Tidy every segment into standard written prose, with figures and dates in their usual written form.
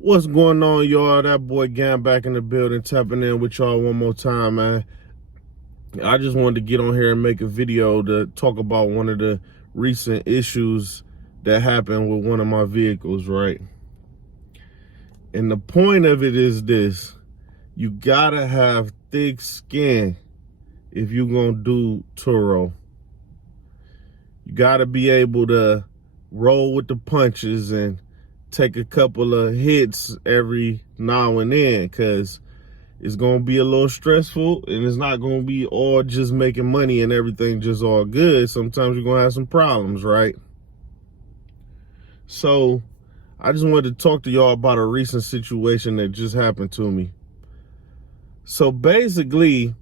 What's going on, y'all? That boy Gam back in the building, tapping in with y'all one more time, man. I just wanted to get on here and make a video to talk about one of the recent issues that happened with one of my vehicles, right? And the point of it is this: you gotta have thick skin if you're gonna do Turo. You gotta be able to roll with the punches and take a couple of hits every now and then, because it's going to be a little stressful and it's not going to be all just making money and everything just all good. Sometimes you're going to have some problems, right? So I just wanted to talk to y'all about a recent situation that just happened to me. So basically,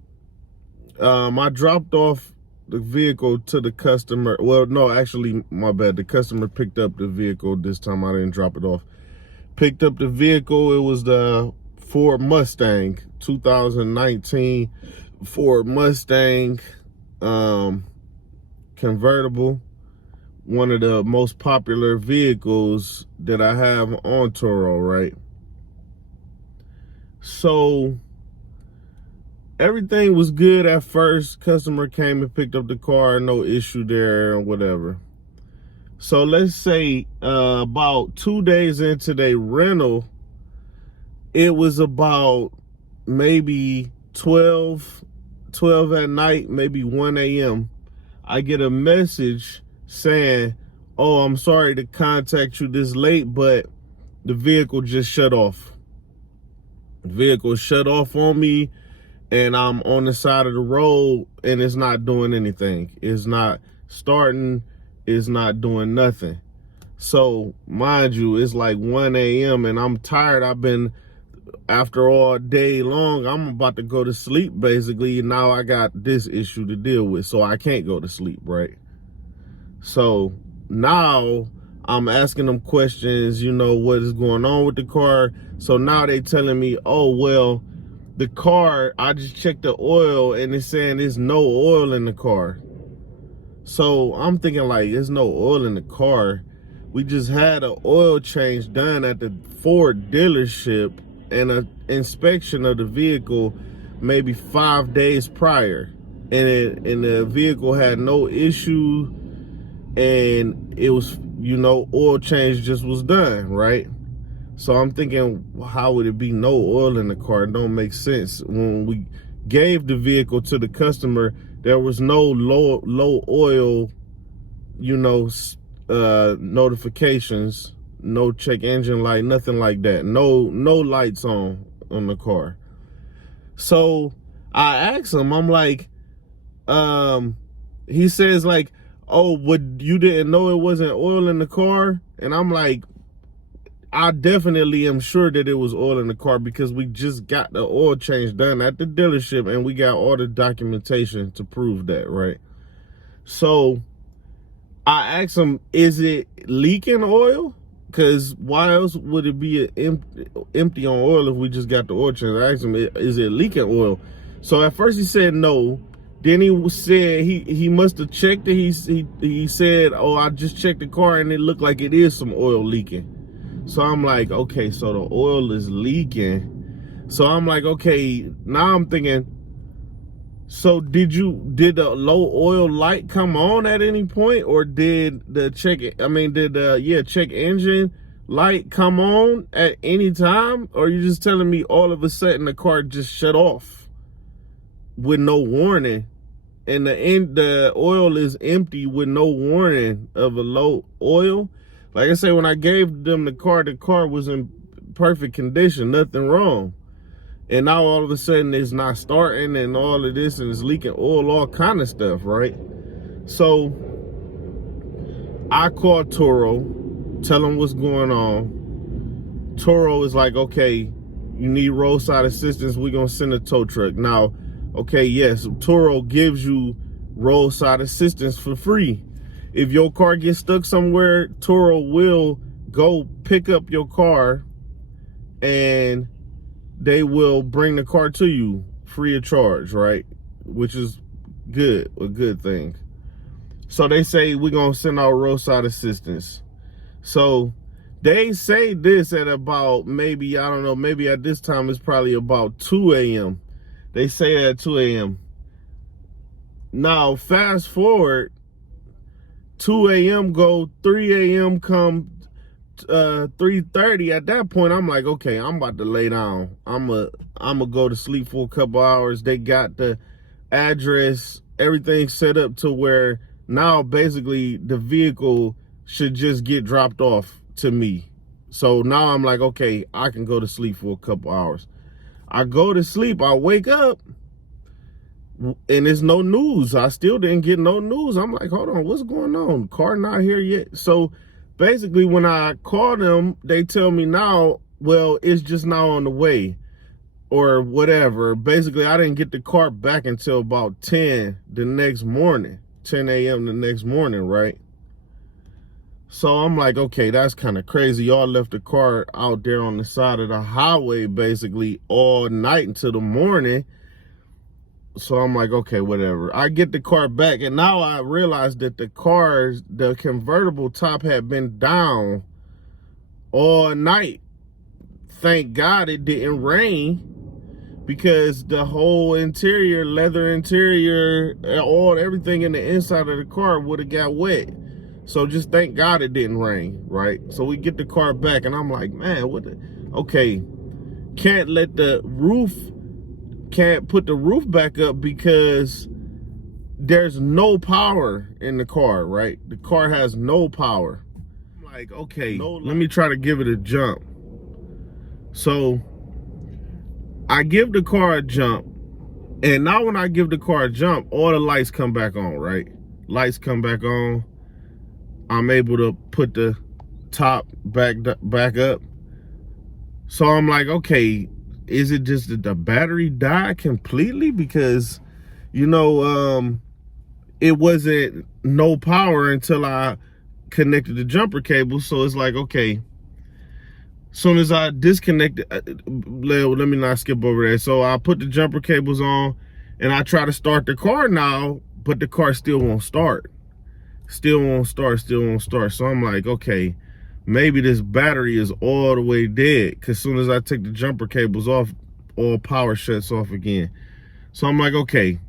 I dropped off the vehicle to the customer. Well, no, actually, my bad. The customer picked up the vehicle this time. I didn't drop it off. Picked up the vehicle. It was the Ford Mustang, 2019 Ford Mustang, convertible. One of the most popular vehicles that I have on Turo, right? So everything was good at first. Customer came and picked up the car, no issue there or whatever. So let's say about 2 days into their rental, it was about maybe 12 at night, maybe 1 a.m. I get a message saying, "Oh, I'm sorry to contact you this late, but the vehicle just shut off. The vehicle shut off on me, and I'm on the side of the road, and it's not doing anything. It's not starting. It's not doing nothing." So, mind you, it's like 1 a.m. and I'm tired. I've been, after all day long, I'm about to go to sleep, basically. Now I got this issue to deal with, so I can't go to sleep, right? So now I'm asking them questions, what is going on with the car. So now they telling me, "Oh, well, the car, I just checked the oil and it's saying there's no oil in the car." So I'm thinking, like, there's no oil in the car. We just had an oil change done at the Ford dealership and an inspection of the vehicle maybe 5 days prior. And the vehicle had no issue, and it was, oil change just was done, right? So I'm thinking, how would it be no oil in the car? It don't make sense. When we gave the vehicle to the customer, there was no low oil, notifications, no check engine light, nothing like that. No lights on the car. So I asked him, I'm like, he says like, "Oh, you didn't know it wasn't oil in the car?" And I'm like, I definitely am sure that it was oil in the car, because we just got the oil change done at the dealership and we got all the documentation to prove that, right? So I asked him, "Is it leaking oil? Because why else would it be empty on oil if we just got the oil change?" I asked him, "Is it leaking oil?" So at first he said no. Then he said he must have checked it. He said, "Oh, I just checked the car and it looked like it is some oil leaking." So I'm like, okay, so the oil is leaking. So I'm like, okay, now I'm thinking, so did the low oil light come on at any point, or did the check engine light come on at any time? Or are you just telling me all of a sudden the car just shut off with no warning, and the oil is empty with no warning of a low oil? Like I say, when I gave them the car was in perfect condition, nothing wrong. And now all of a sudden it's not starting and all of this, and it's leaking oil, all kind of stuff, right? So I called Turo, tell them what's going on. Turo is like, "Okay, you need roadside assistance, we're going to send a tow truck." Now, okay, yes, Turo gives you roadside assistance for free. If your car gets stuck somewhere, Turo will go pick up your car and they will bring the car to you free of charge, right? Which is good, a good thing. So they say, "We're going to send out roadside assistance." So They say this at about maybe, I don't know, maybe at this time it's probably about 2 a.m. They say at 2 a.m. Now, fast forward, 2 a.m. go, 3 a.m. come, 3:30. At that point, I'm like, okay, I'm about to lay down. I'm a go to sleep for a couple hours. They got the address, everything set up to where now basically the vehicle should just get dropped off to me. So now I'm like, okay, I can go to sleep for a couple hours. I go to sleep, I wake up, and there's no news. I still didn't get no news. I'm like, hold on, what's going on? Car not here yet. So basically when I call them, they tell me now, well, it's just now on the way or whatever. Basically, I didn't get the car back until about 10 the next morning, 10 a.m. the next morning, right? So I'm like, okay, that's kind of crazy. Y'all left the car out there on the side of the highway basically all night until the morning. So I'm like, okay, whatever. I get the car back, and now I realize that the convertible top had been down all night. Thank God it didn't rain, because the whole interior, leather interior, everything in the inside of the car would have got wet. So just thank God it didn't rain, right? So we get the car back, and I'm like, man, okay, can't put the roof back up because there's no power in the car, right? The car has no power. I'm like, okay, let me try to give it a jump. So I give the car a jump, and now when I give the car a jump, all the lights come back on, right? Lights come back on. I'm able to put the top back up. So I'm like, okay, is it just that the battery died completely? Because, you know, it wasn't no power until I connected the jumper cable. So it's like, okay, soon as I disconnected, let me not skip over that. So I put the jumper cables on, and I try to start the car now, but the car still won't start. Still won't start. So I'm like, okay, maybe this battery is all the way dead, because as soon as I take the jumper cables off, all power shuts off again. So I'm like, okay,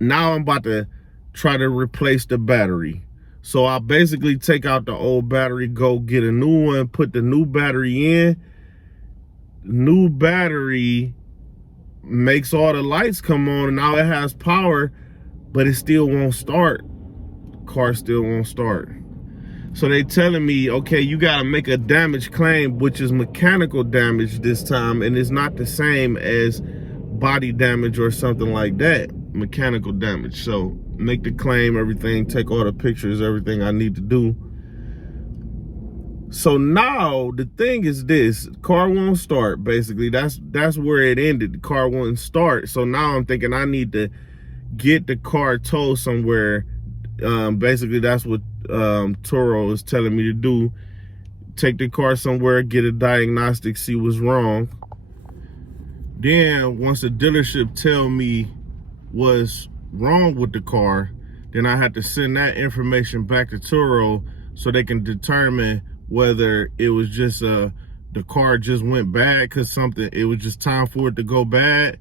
now I'm about to try to replace the battery. So I basically take out the old battery, go get a new one, put the new battery in. New battery makes all the lights come on, and now it has power, but it still won't start. Car still won't start. So they telling me, okay, you gotta make a damage claim, which is mechanical damage this time, and it's not the same as body damage or something like that. Mechanical damage. So make the claim, everything, take all the pictures, everything I need to do. So now the thing is this: car won't start. Basically, that's where it ended. The car won't start. So now I'm thinking I need to get the car towed somewhere. Basically, that's what Turo is telling me to do. Take the car somewhere, get a diagnostic, see what's wrong. Then once the dealership tell me what's wrong with the car, then I have to send that information back to Turo so they can determine whether it was just the car just went bad because it was just time for it to go bad,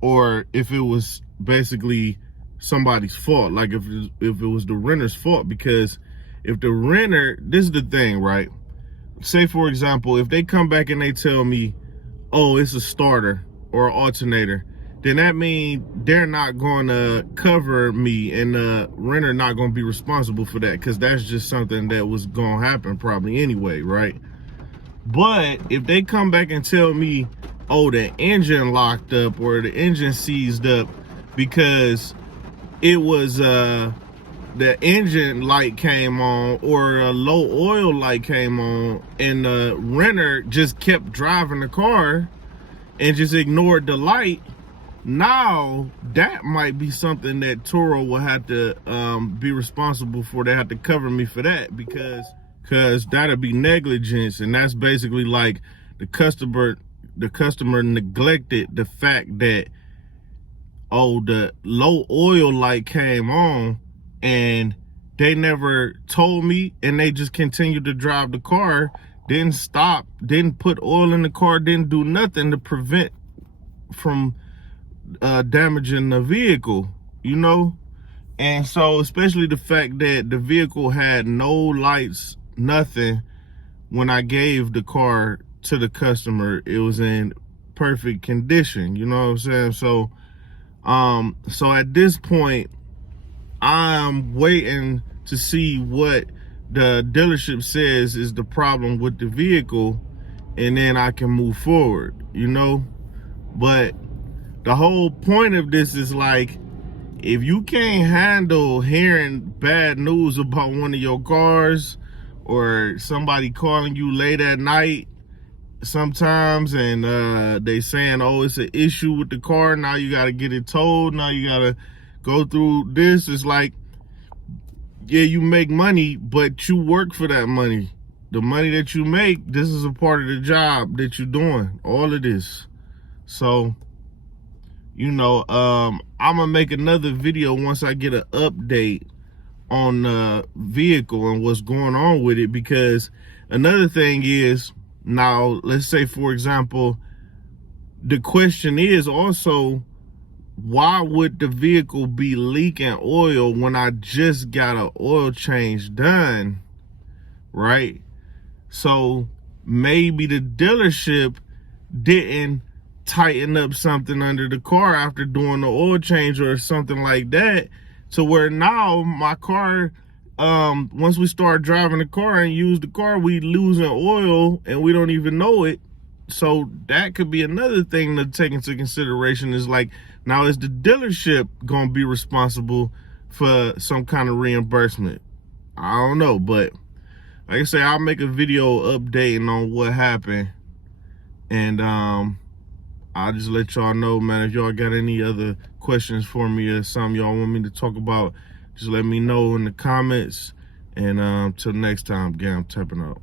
or if it was basically somebody's fault, like if it was the renter's fault. Because if the renter, this is the thing, right? Say for example, if they come back and they tell me, oh, it's a starter or an alternator, then that means they're not going to cover me, and the renter not going to be responsible for that, because that's just something that was going to happen probably anyway, right? But if they come back and tell me, oh, the engine locked up or the engine seized up because it was the engine light came on or a low oil light came on, and the renter just kept driving the car and just ignored the light, now that might be something that Turo will have to be responsible for. They have to cover me for that, because that'll be negligence, and that's basically like the customer neglected the fact that, oh, the low oil light came on and they never told me, and they just continued to drive the car. didn't stop, didn't put oil in the car, didn't do nothing to prevent from damaging the vehicle, you know? And so, especially the fact that the vehicle had no lights, nothing, when I gave the car to the customer, it was in perfect condition, you know what I'm saying? So, so at this point, I'm waiting to see what the dealership says is the problem with the vehicle, and then I can move forward, you know? But the whole point of this is like, if you can't handle hearing bad news about one of your cars, or somebody calling you late at night sometimes, and they saying, oh, it's an issue with the car, now you got to get it towed, now you got to go through this, it's like, yeah, you make money, but you work for that money. The money that you make, this is a part of the job that you're doing, all of this. So, you know, I'm gonna make another video once I get an update on the vehicle and what's going on with it, because another thing is, now let's say, for example, the question is also, why would the vehicle be leaking oil when I just got an oil change done, right? So maybe the dealership didn't tighten up something under the car after doing the oil change or something like that, to where now my car, once we start driving the car and use the car, we losing oil and we don't even know it. So that could be another thing to take into consideration, is like, now is the dealership gonna be responsible for some kind of reimbursement? I don't know, but like I say, I'll make a video updating on what happened, and I'll just let y'all know, man. If y'all got any other questions for me or something y'all want me to talk about, just let me know in the comments. And till next time, again, I'm tapping out.